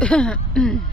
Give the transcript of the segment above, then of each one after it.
Дивись.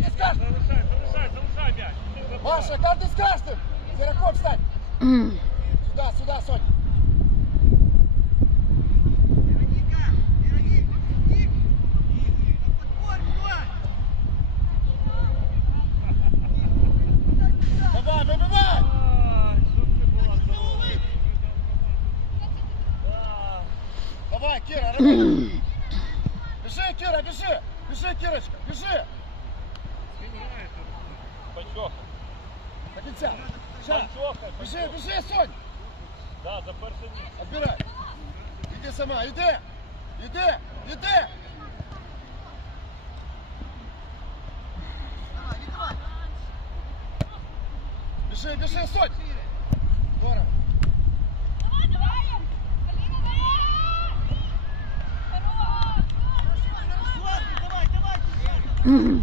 Шире! Как ты скажешь? Залишай, залишай, залишай м'яч. Маша, как ты скажешь ты? Зераков, встань! Сюда, сюда, Сонь! Вероника, Вероника, иди! На подбор, бой! Давай, выбивай! Ай, що це була за А, Давай, Кира, работай! Бежи, Кира, бежи! Бежи, Кирочка, бежи! Панчоха. До конца! Сейчас! Панчоха. Бежи, Сонь! Да, за перше місце. Отбирай! Иди сама, иди! Иди! Иди! Давай, не давай! Бежи, бежи, Сонь! Шире! Здорово! Ладно, давай, давай!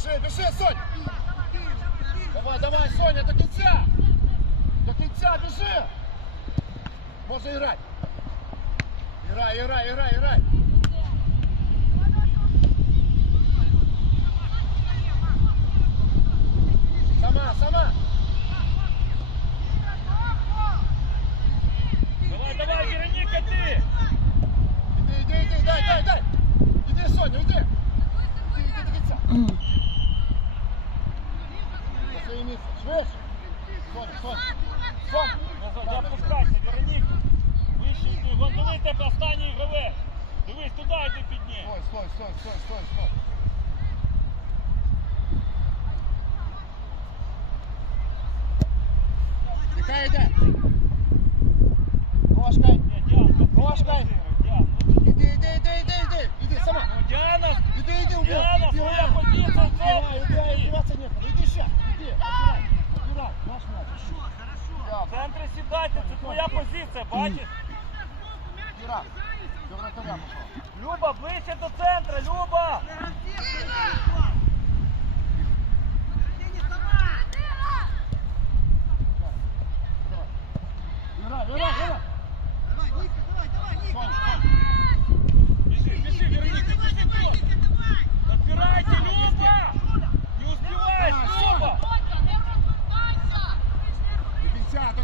Бежи, бежи, Сонь! Давай, давай, Соня, до кінця! До кінця, біжи! Можна грати. Грай, грай, грай, грай. Сама, сама. Давай, давай, Вероніка, ти! Іди, іди, іди, дай, дай, дай. Іди, Соня, іди. Іди, іди до кінця. своє місце. Швидше. Соня, Соня. Соня. Назад, не опускайся, Вероніка. Вище йди, вон дивись, тебе останній гравець. Дивись, туди йди під ним. Стой, стой, стой, стой, стой, стой. Нехай йде. Ножкой. Ні, Діана, Ножкой. Діана, Іди, іди, іди, іди, іди. Іди, сама. ну, Діана, Іди, іди, убирай. Діана, Убирай. своя позиція, Убирай, стоп. убирай, убираться некуда. Иди сейчас, иди, В центрі сідайте, це твоя позиція, бачиш? Люба, ближче до центра, Люба! Юра, Юра, Юра!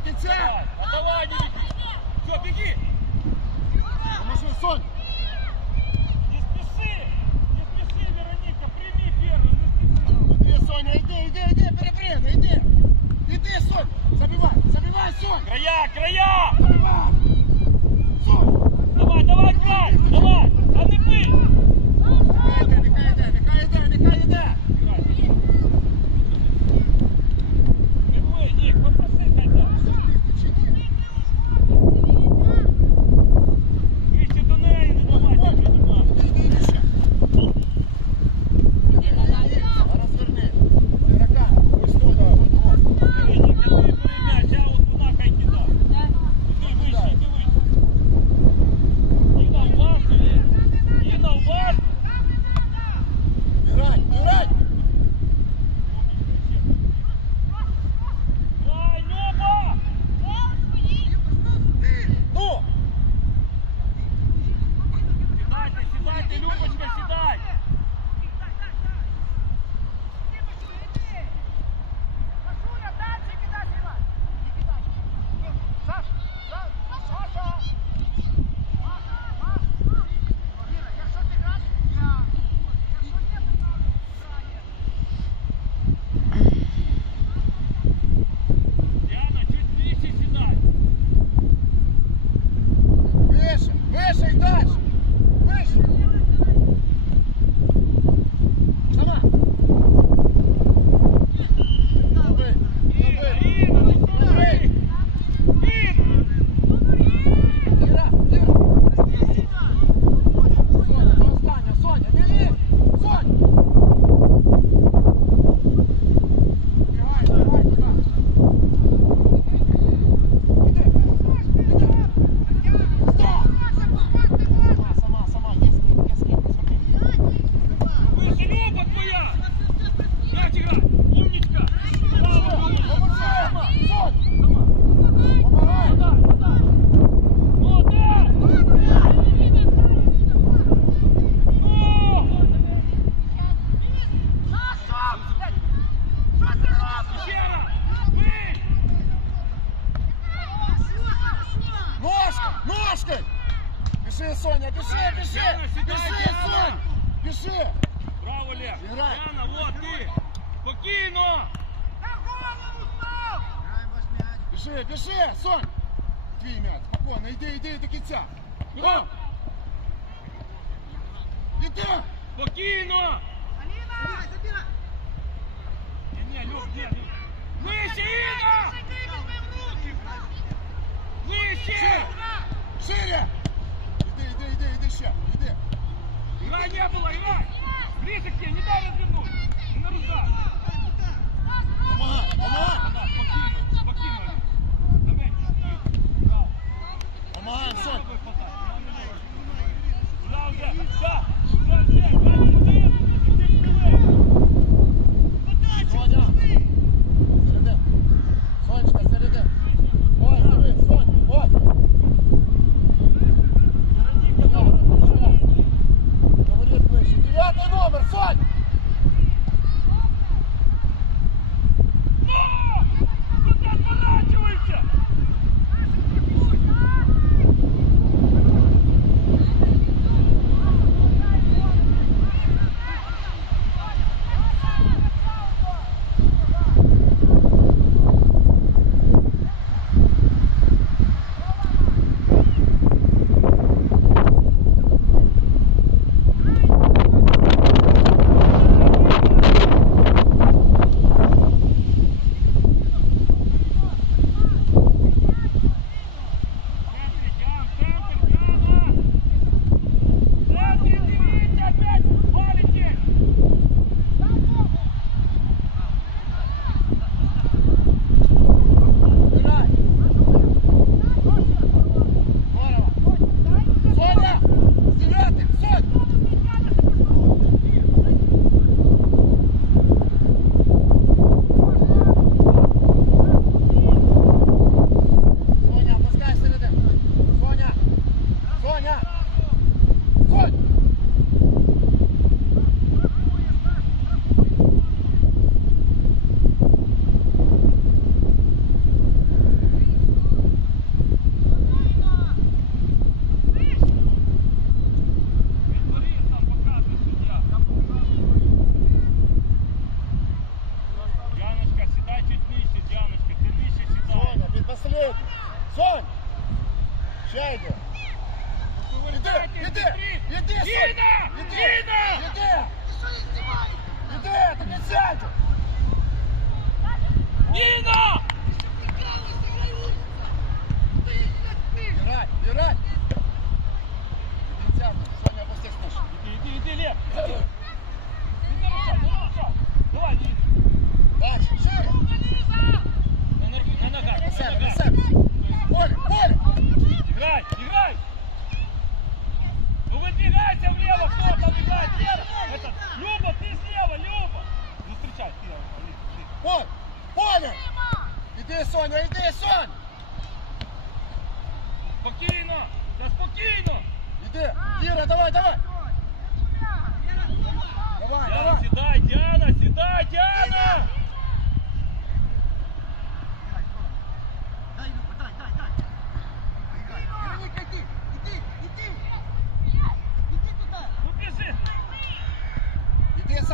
конце! Давай, не беги! Все, беги! Машина, Сонь! Не спеши! Не спеши, Вероника, прими первый, не спеши! Иди, Соня, иди, иди, иди, перепрена, иди! Иди, Сонь! Забивай, забивай, Сонь! Края, края! Забивай! Сонь! Давай, давай, край! Давай! А не пей! Нехай иде, нехай иде, нехай иде, нехай иде! Не пей, Ник,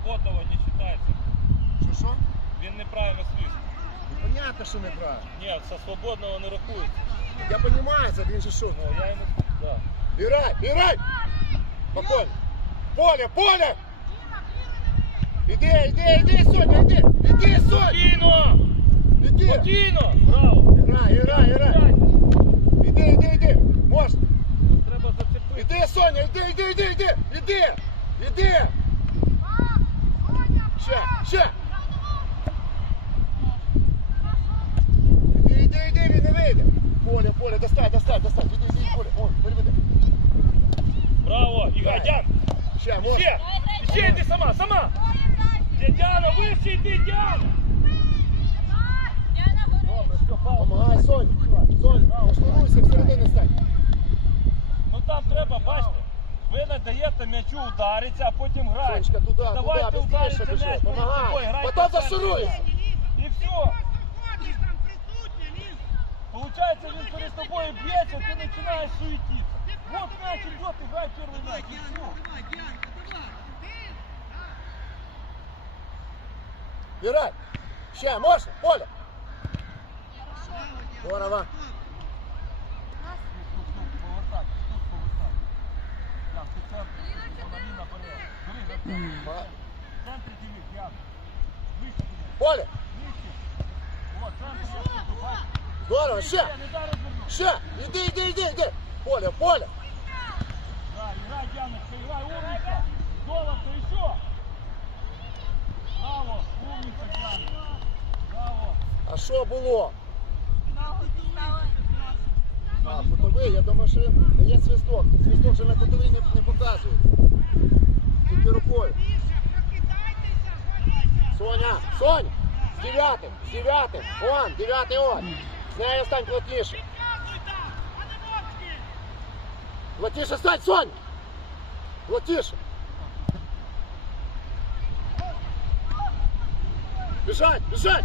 свободного не считается. Що, що? Він неправильно свист. Ну, понятно, що неправильно. Ні, со свободного не рахується. Я розумію, це він же що. Ну, я йому... Да. Играй, играй! Спокойно. Поле, поле! Иди, иди, иди, Соня, иди! Иди, Соня! Спокійно! Иди! Спокійно! Браво! Играй, играй, играй! Иди, иди, иди! Можешь! Треба зацепити. Иди, Соня, иди, иди, иди, иди! Иди! Иди! Ще, ще! Иди, иди, иди, він не вийде! Поле, поле, достань, достань, достань! Иди, иди, поле! О, переведи! Браво! Ігор, Дян! Ще, можеш! Ще! Ще йди сама, сама! Де Діана, вище йди, Діана! Добре, все, пауза. Помагай, Сонь! Сонь, поштовхуйся, всередині стань! Ну там треба, бачите, ви надаєте м'ячу удариться, а потім граєте. Сонечка, туди, Давайте туди, удариться быстріше біжи, м'яч перед собою, помагай! грайте Потім в центр. зашуруйся! І все. Получается, він перед тобою б'ється, ти починаєш суетитися. Вот мяч идет, играй первый мяч. и всё. Играй! Ще, можеш? Поле! Здорово! Поле! Вище. Вот, центр я буду, бачиш? Здорово, ще! Не дай розвернути. Ще! Іди, іди, іди, іди! Поле, поле! Да, играй, Яночка, играй, умница. Золото, еще. Браво, умница, Яна. Браво. А що було? А, фотовий, я думаю, що їм дає свисток. Тут свисток вже на фотовий не, не показує. Тільки рукою. Соня, Соня! З дев'ятим, з дев'ятим! Он, дев'ятий он! З нею стань плотніше! Плотніше стань, Соня! Плотніше! Біжать, біжать!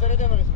söyleyememiz.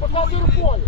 Свистки, він показує рукою.